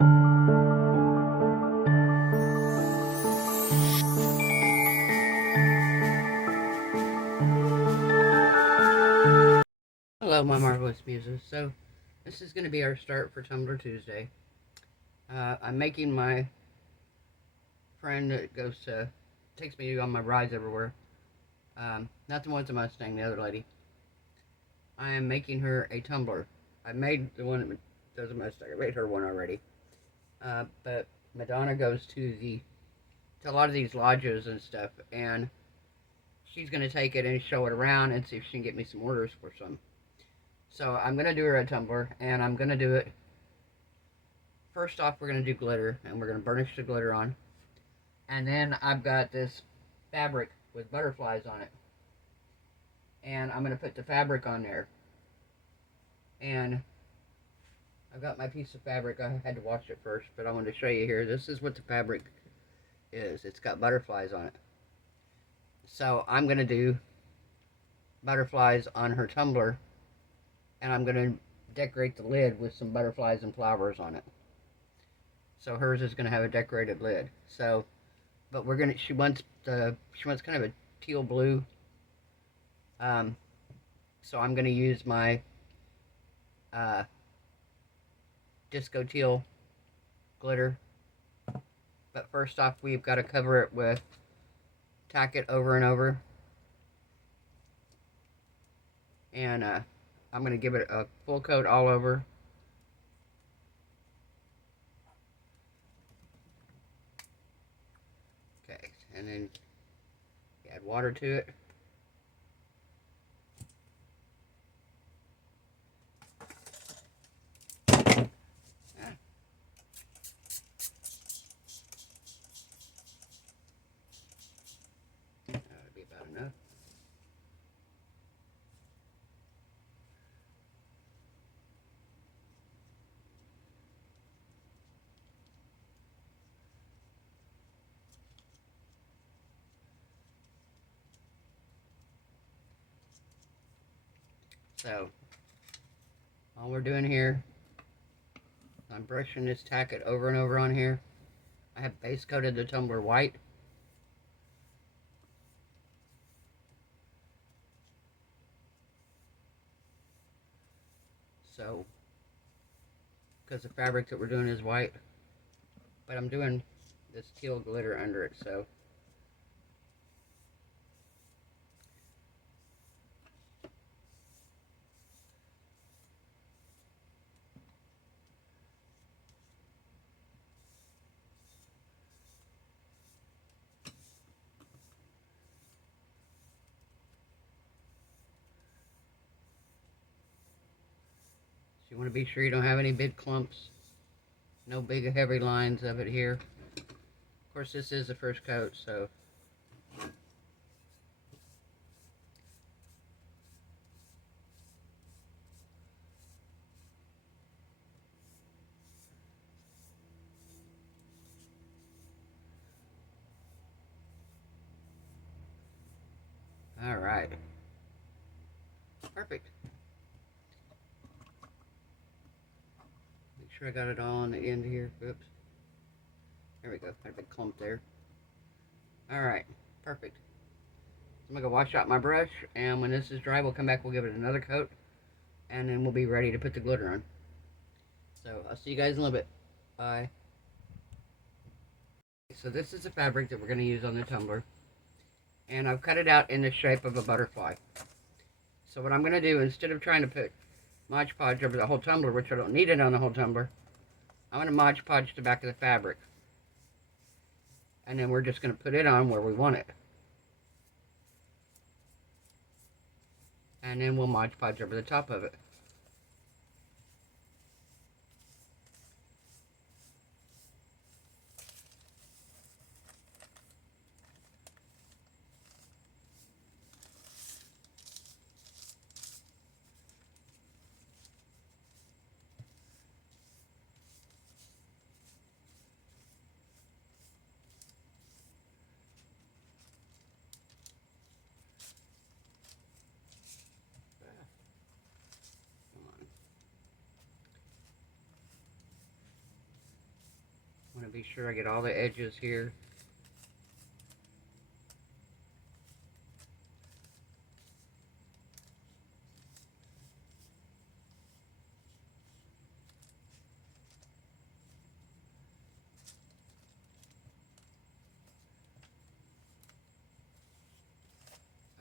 Hello, my marvelous muses. So, this is going to be our start for Tumbler Tuesday. I'm making my friend that takes me on my rides everywhere. Not the one with the Mustang, the other lady. I am making her a tumbler. I made the one that does a Mustang. I made her one already. But Madonna goes to a lot of these lodges and stuff, and she's going to take it and show it around and see if she can get me some orders for some. So I'm going to do her a tumbler, and I'm going to do it. First off, we're going to do glitter, and we're going to burnish the glitter on. And then I've got this fabric with butterflies on it. And I'm going to put the fabric on there. And I've got my piece of fabric. I had to wash it first, but I wanted to show you here. This is what the fabric is. It's got butterflies on it. So I'm going to do butterflies on her tumbler. And I'm going to decorate the lid with some butterflies and flowers on it. So hers is going to have a decorated lid. So, but she wants kind of a teal blue. So I'm going to use my disco teal glitter. But first off, we've got to cover it with, tack it over and over. And I'm going to give it a full coat all over. Okay, and then add water to it. That'd be about enough. So, all we're doing here, I'm brushing this tack over and over on here. I have base coated the tumbler white. So, because the fabric that we're doing is white, but I'm doing this teal glitter under it, so. So you want to be sure you don't have any big clumps, no big heavy lines of it here. Of course, this is the first coat, so. All right. Perfect. Make sure I got it all on the end here. Oops. There we go. Got a big clump there. All right. Perfect. So I'm going to go wash out my brush, and when this is dry, we'll come back, we'll give it another coat, and then we'll be ready to put the glitter on. So I'll see you guys in a little bit. Bye. So this is the fabric that we're going to use on the tumbler. And I've cut it out in the shape of a butterfly. So what I'm going to do, instead of trying to put Mod Podge over the whole tumbler, which I don't need it on the whole tumbler, I'm going to Mod Podge the back of the fabric. And then we're just going to put it on where we want it. And then we'll Mod Podge over the top of it. want to be sure I get all the edges here.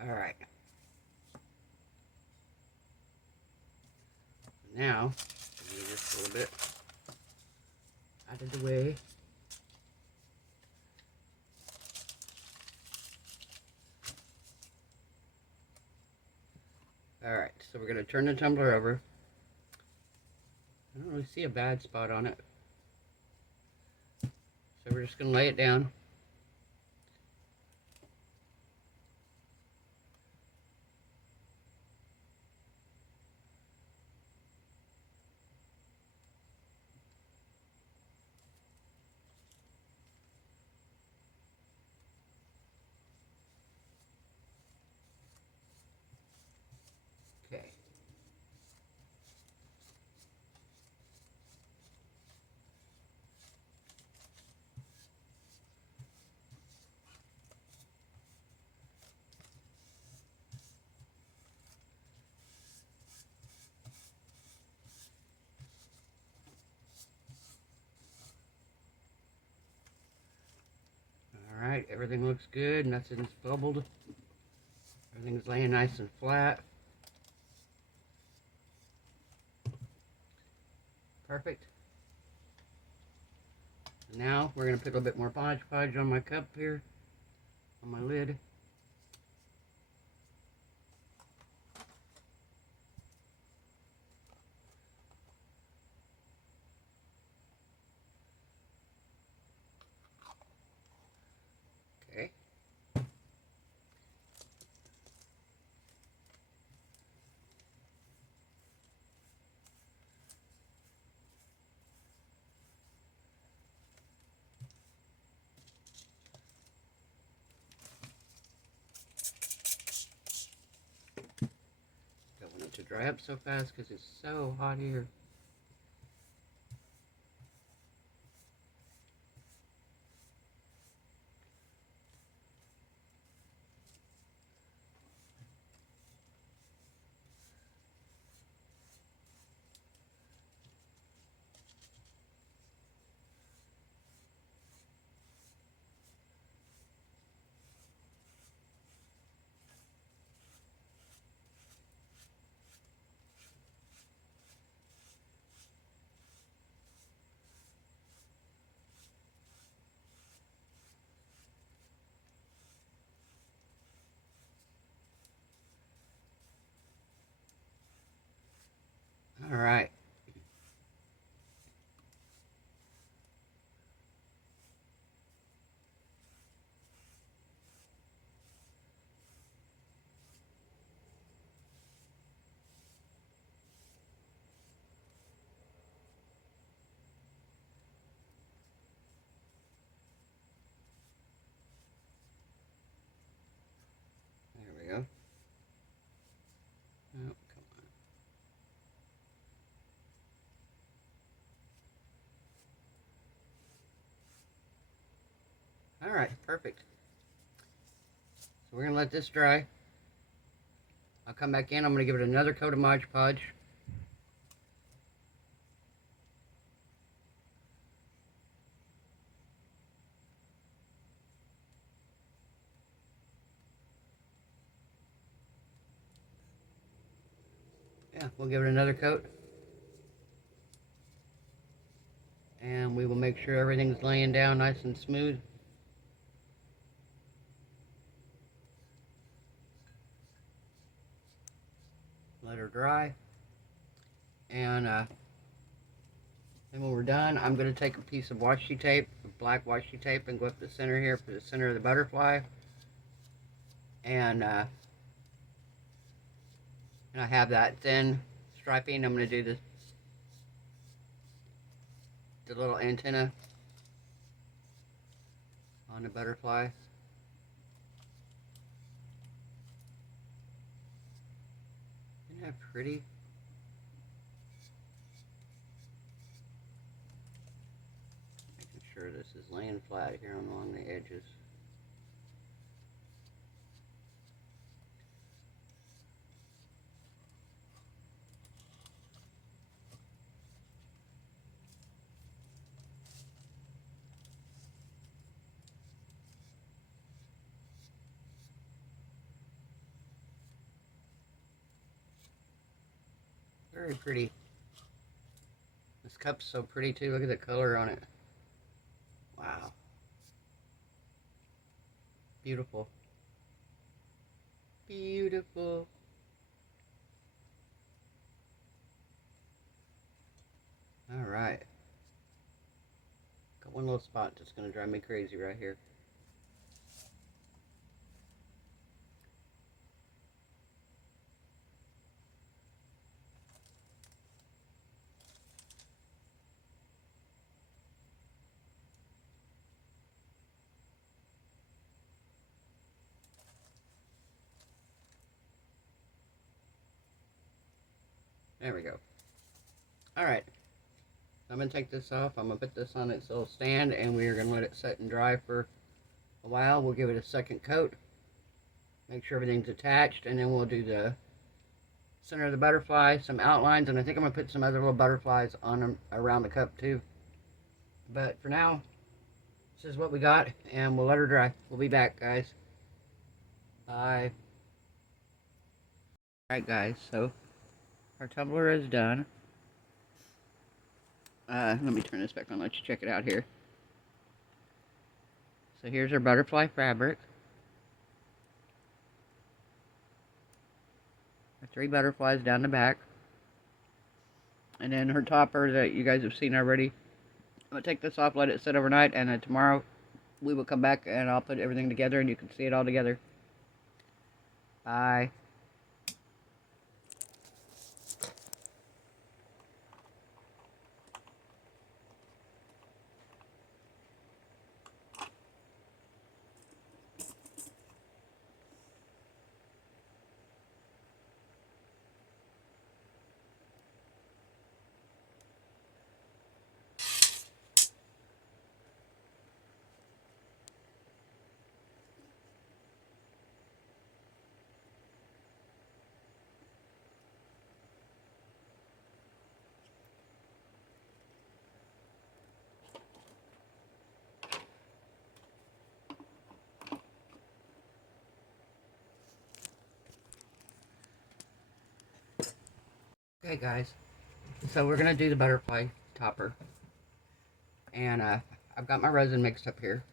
Alright. Now, move this a little bit out of the way. Alright, so we're going to turn the tumbler over. I don't really see a bad spot on it. So we're just going to lay it down. Okay. Alright, everything looks good, nothing's bubbled. Everything's laying nice and flat. Perfect. Now we're going to put a little bit more Mod Podge on my cup here, on my lid. Okay. Don't want it to dry up so fast because it's so hot here. Alright. There we go. Oh, come on. Alright, perfect. So we're going to let this dry. I'll come back in. I'm going to give it another coat of Mod Podge. Yeah, we'll give it another coat. And we will make sure everything's laying down nice and smooth. Let her dry. And then when we're done, I'm going to take a piece of washi tape, black washi tape, and go up the center here for the center of the butterfly. And I have that thin striping. I'm going to do the little antenna on the butterfly. Isn't that pretty? Making sure sure this is laying flat here along the edges. Very pretty. This cup's so pretty too. Look at the color on it. Wow. Beautiful. Beautiful. Alright. Got one little spot that's going to drive me crazy right here. There we go. Alright. I'm going to take this off. I'm going to put this on its little stand, and we're going to let it set and dry for a while. We'll give it a second coat. Make sure everything's attached, and then we'll do the center of the butterfly, some outlines, and I think I'm going to put some other little butterflies on them around the cup too. But for now, this is what we got, and we'll let her dry. We'll be back, guys. Bye. Alright, guys, so our tumbler is done. Let me turn this back on, let you check it out here. So here's our butterfly fabric. Our 3 butterflies down the back. And then her topper that you guys have seen already. I'm going to take this off, let it sit overnight, and then tomorrow we will come back and I'll put everything together and you can see it all together. Bye. Okay, guys, so we're going to do the butterfly topper, and I've got my resin mixed up here,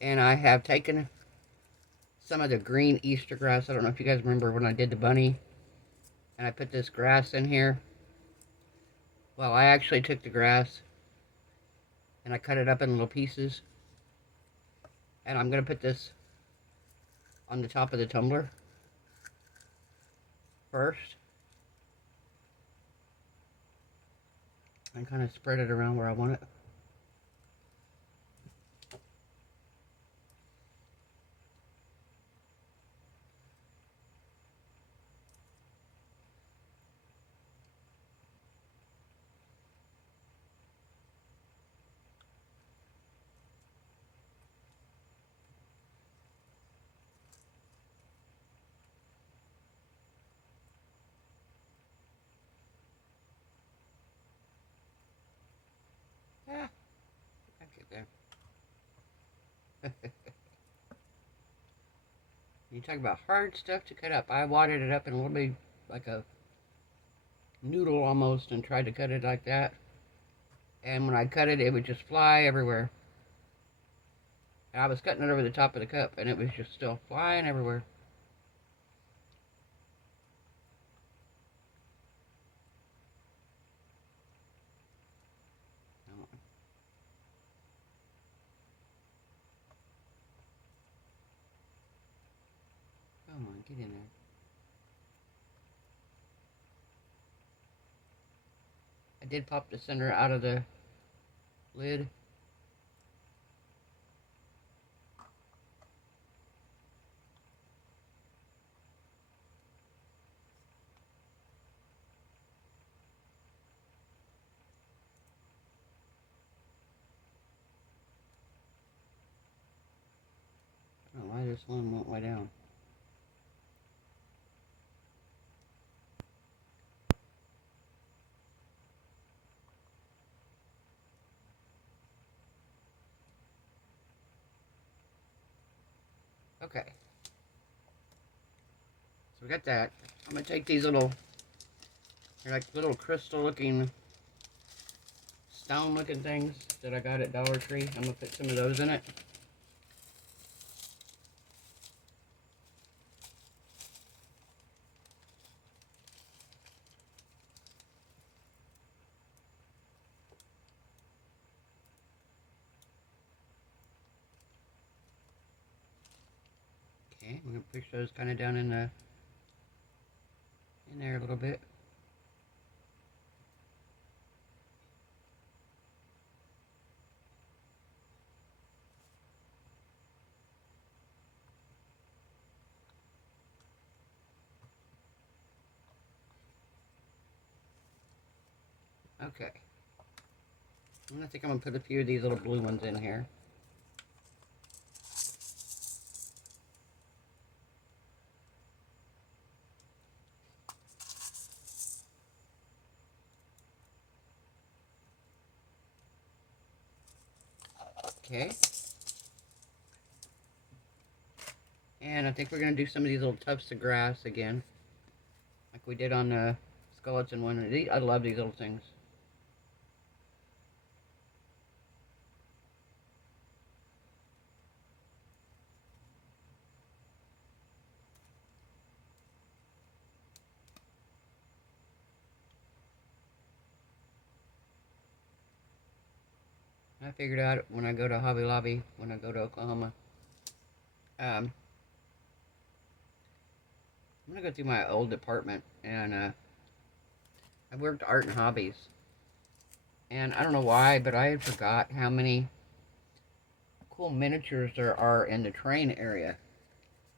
and I have taken some of the green Easter grass. I don't know if you guys remember when I did the bunny, and I put this grass in here. Well, I actually took the grass, and I cut it up in little pieces, and I'm going to put this on the top of the tumbler first. And kind of spread it around where I want it. Yeah, I get there. You talk about hard stuff to cut up. I wadded it up in a little bit like a noodle almost and tried to cut it like that. And when I cut it, it would just fly everywhere. And I was cutting it over the top of the cup, and it was just still flying everywhere. Come on, get in there. I did pop the center out of the lid. this one won't lay down. Okay. So we got that. I'm going to take these little, they're like little crystal looking, stone looking things that I got at Dollar Tree. I'm going to put some of those in it. Okay, I'm going to push those kind of down in there a little bit. Okay. I think I'm going to put a few of these little blue ones in here. Okay. And I think we're going to do some of these little tufts of grass again, like we did on the skeleton one. I love these little things. I figured out when I go to Hobby Lobby, when I go to Oklahoma, I'm going to go through my old department, and I worked art and hobbies. And I don't know why, but I had forgot how many cool miniatures there are in the train area,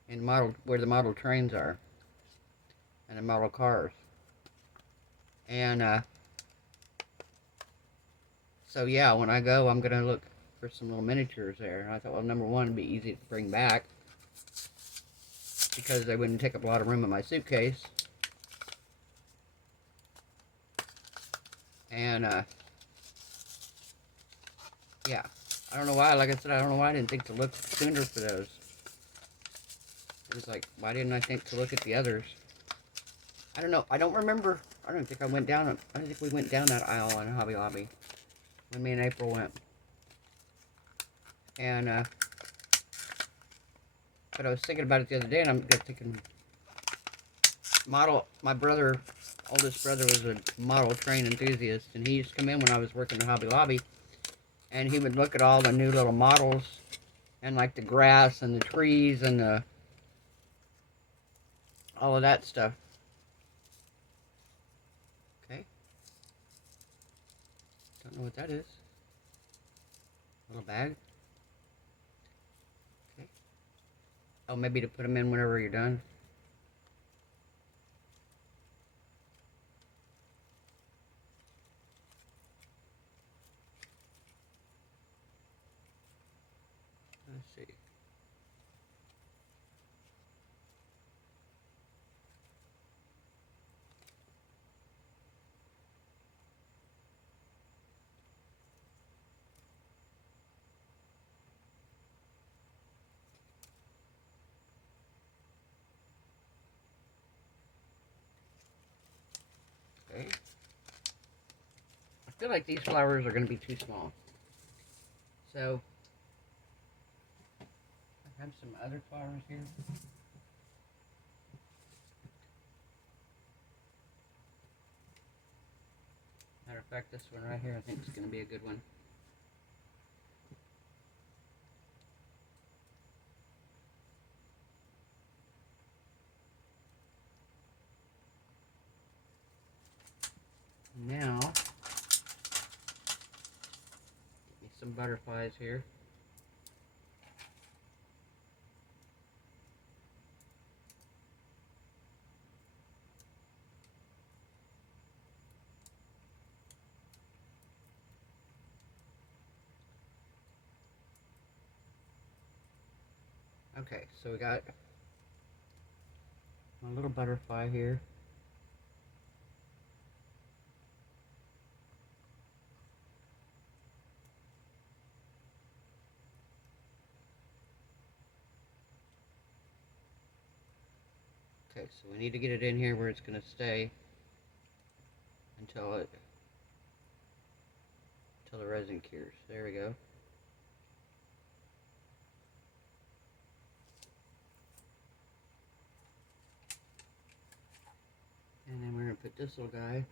in where the model trains are, and the model cars. And so yeah, when I go, I'm gonna look for some little miniatures there. And I thought, well, number one, it'd be easy to bring back because they wouldn't take up a lot of room in my suitcase. And yeah, I don't know why. Like I said, I don't know why I didn't think to look sooner for those. It was like, why didn't I think to look at the others? I don't know. I don't remember. I don't think I went down. I don't think we went down that aisle on Hobby Lobby when me and April went. And but I was thinking about it the other day, and I'm thinking, my brother, oldest brother, was a model train enthusiast, and he used to come in when I was working at Hobby Lobby, and he would look at all the new little models, and like the grass and the trees and all of that stuff. Okay. Don't know what that is. Little bag. Okay. Oh, maybe to put them in whenever you're done. Let's see. Okay. I feel like these flowers are going to be too small. So, I have some other flowers here. Matter of fact, this one right here, I think is going to be a good one. Now, get me some butterflies here. Okay, so we got a little butterfly here. Okay, so we need to get it in here where it's going to stay until the resin cures. There we go. And then we're going to put this little guy.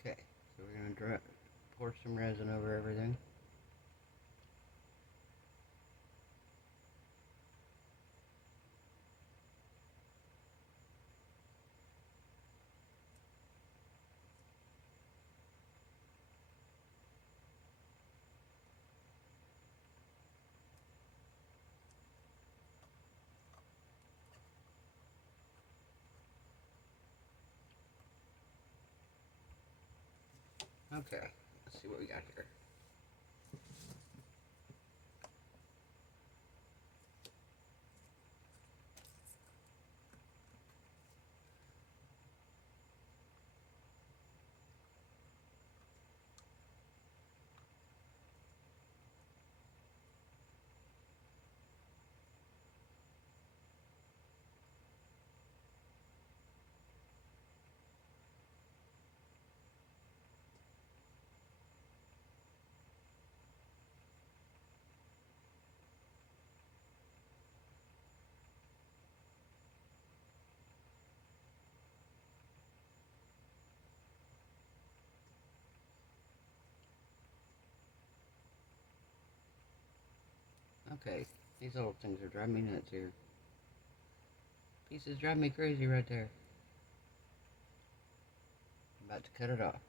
Okay, so we're going to pour some resin over everything. Okay, let's see what we got here. Okay, these little things are driving me nuts here. Pieces drive me crazy right there. I'm about to cut it off.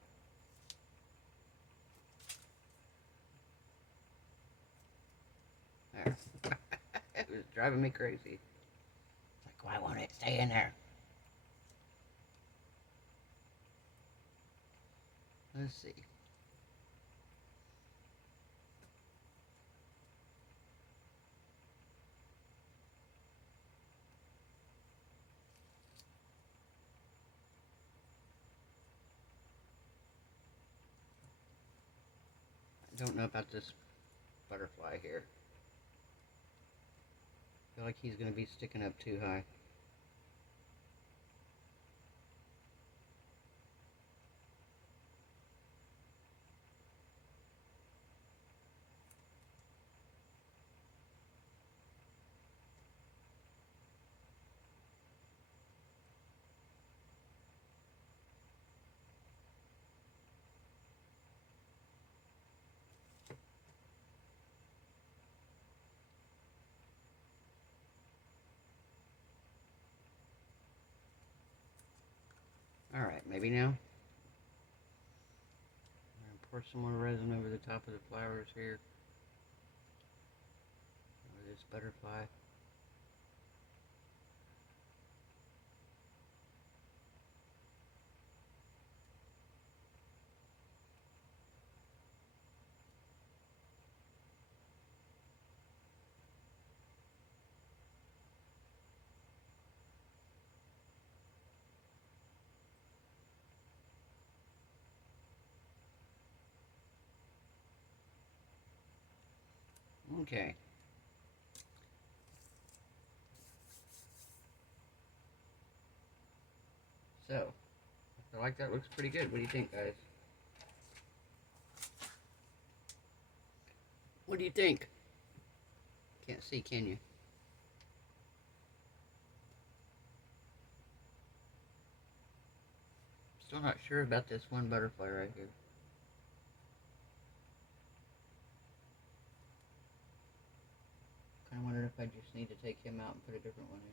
There. It was driving me crazy. It's like, why won't it stay in there? Let's see. I don't know about this butterfly here. I feel like he's going to be sticking up too high. Alright, maybe now. I'm going to pour some more resin over the top of the flowers here. Over this butterfly. Okay. So, I feel like that looks pretty good. What do you think, guys? What do you think? Can't see, can you? Still not sure about this one butterfly right here. Kind of wondered if I just need to take him out and put a different one in.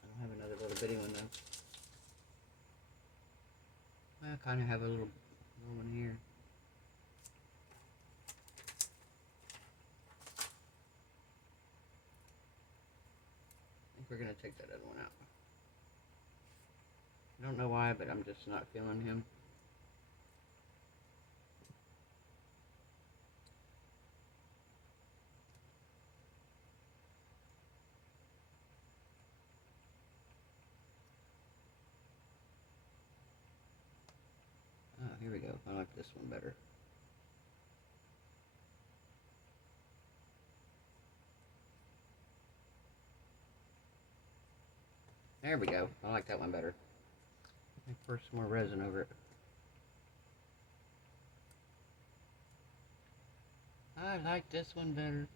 I don't have another little bitty one though. I kind of have a little one here. I think we're going to take that other one out. I don't know why, but I'm just not feeling him. Oh, here we go. I like this one better. There we go. I like that one better. Let me pour some more resin over it. I like this one better.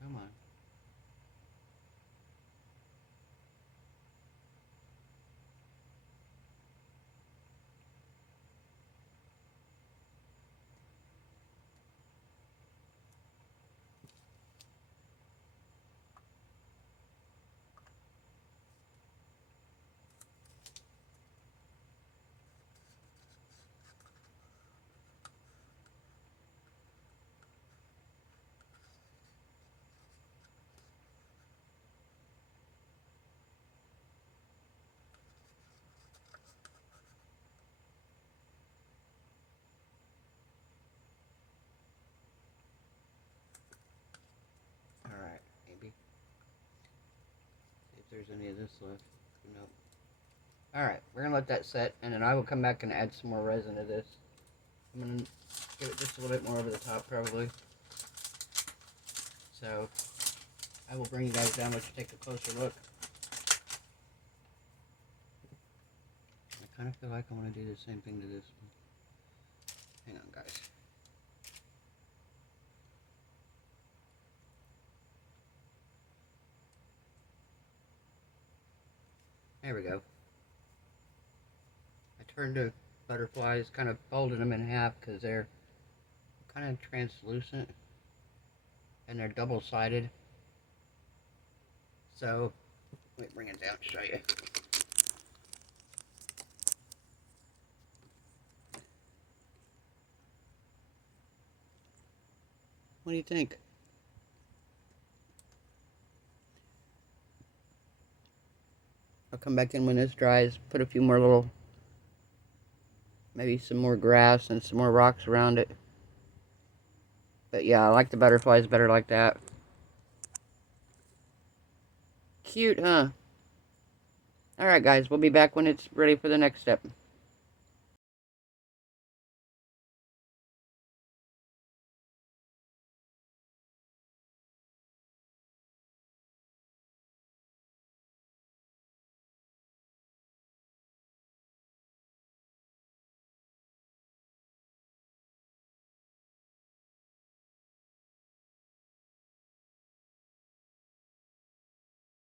Come on. Alright, maybe. See if there's any of this left. Nope. Alright, we're going to let that set, and then I will come back and add some more resin to this. I'm going to give it just a little bit more over the top, probably. So, I will bring you guys down, let you take a closer look. I kind of feel like I want to do the same thing to this one. Hang on, guys. There we go. I turned the butterflies, kind of folded them in half because they're kind of translucent and they're double-sided. So, let me bring it down and show you. What do you think? I'll come back in when this dries, put a few more little, maybe some more grass and some more rocks around it. But yeah, I like the butterflies better like that. Cute, huh? Alright guys, we'll be back when it's ready for the next step.